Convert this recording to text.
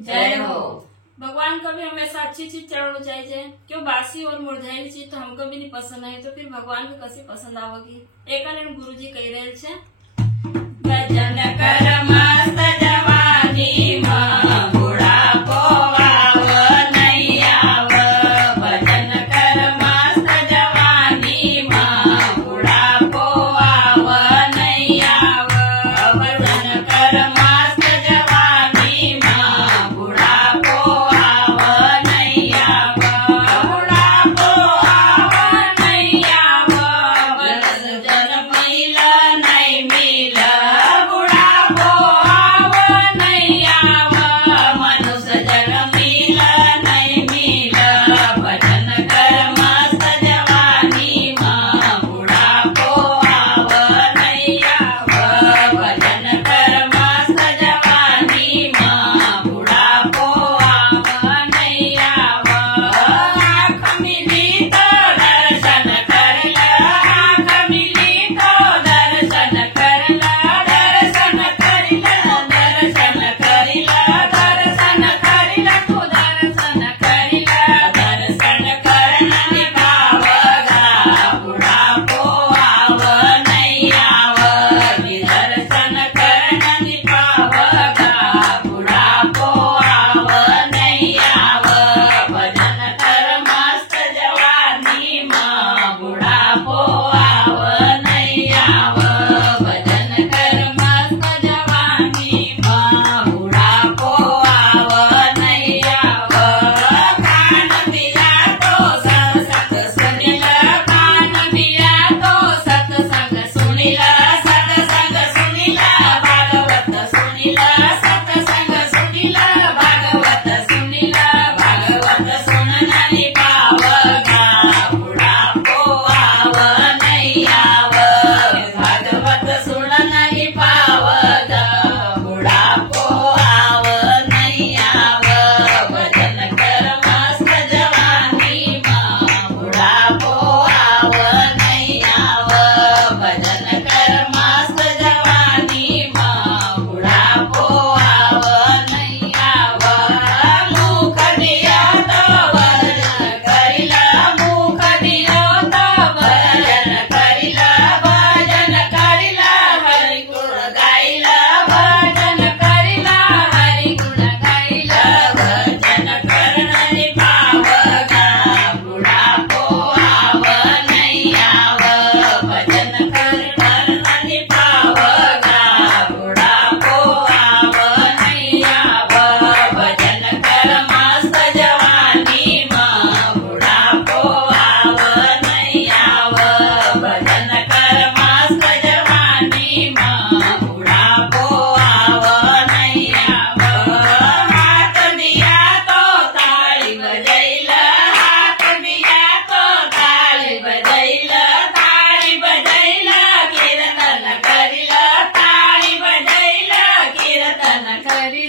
जय हो। भगवान को भी हमेशा अच्छी चीज चढ़ानी चाहिए। क्यों बासी और मुरझाई चीज तो हमको भी नहीं पसंद है, तो फिर भगवान को कैसे पसंद आवगी। एक गुरु जी कह रहे छे, भजन कर मस्त जवानी मां बुढ़ापो आव नहीं आव। भजन कर मस्त जवानी मां बुढ़ापो आव नहीं आव। भजन कर मस्त जवानी मां बुढ़ापो आव नहीं आव। बुढ़ापो आव नहीं आव। बरस जन मिल नहीं मिल। बुढ़ापो आव नहीं आव। मनुष्य जन मिल नहीं मिल। भजन कर मस्त जवानी मां बुढ़ापो आव नहीं आव। भजन कर मस्त जवानी मां बुढ़ापो आव नहीं आव। आँख मिली तो दर्शन कर ल। आँख मिली तो दर्शन कर ल। दर्शन कर ल। दर्शन कर ल। दर्शन कर ल। तू दर्शन कर ल। दर्शन करना निभावगा बुढ़ापो आव नहीं आव। दर्शन करना निभावगा बुढ़ापो आव नहीं आव। भजन कर मस्त जवानी मां बुढ़ापो आव नहीं आव। भजन कर मस्त जवानी मां बुढ़ापो आव नहीं आव। कान दिया तो सत्संग सुनिल। कान दिया तो सत्संग सुनिल। सत्संग सुनिल भागवत सुनिल। सत्संग सुनिल भागवत सुनिल। भागवत सुनना निभावगा बुढ़ापो आव नहीं आव। भागवत सुनना निभावगा बुढ़ापो आव नहीं आव। भजन कर मस्त जवानी मां बुढ़ापो आव नहीं आव। भजन कर मस्त जवानी मां बुढ़ापो आव नहीं आव। मुख दिया तो भजन करिला। मुख दिया तो भजन करिला। भजन करिला हरि गुण गाइला। भजन करिला हरि गुण गाइला। भजन करना निभावगा बुढ़ापो आव नहीं आव। भजन करना निभावगा बुढ़ापो आव नहीं आव। भजन कर मस्त जवानी मां बुढ़ापो आव नहीं आव। भजन कर मस्त जवानी मां बुढ़ापो आव नहीं आव। हाथ दिया तो ताली बजैला। हाथ दिया तो ताली बजैला। ताली बजैला कीर्तन करिला। ताली बजैला कीर्तन करिला।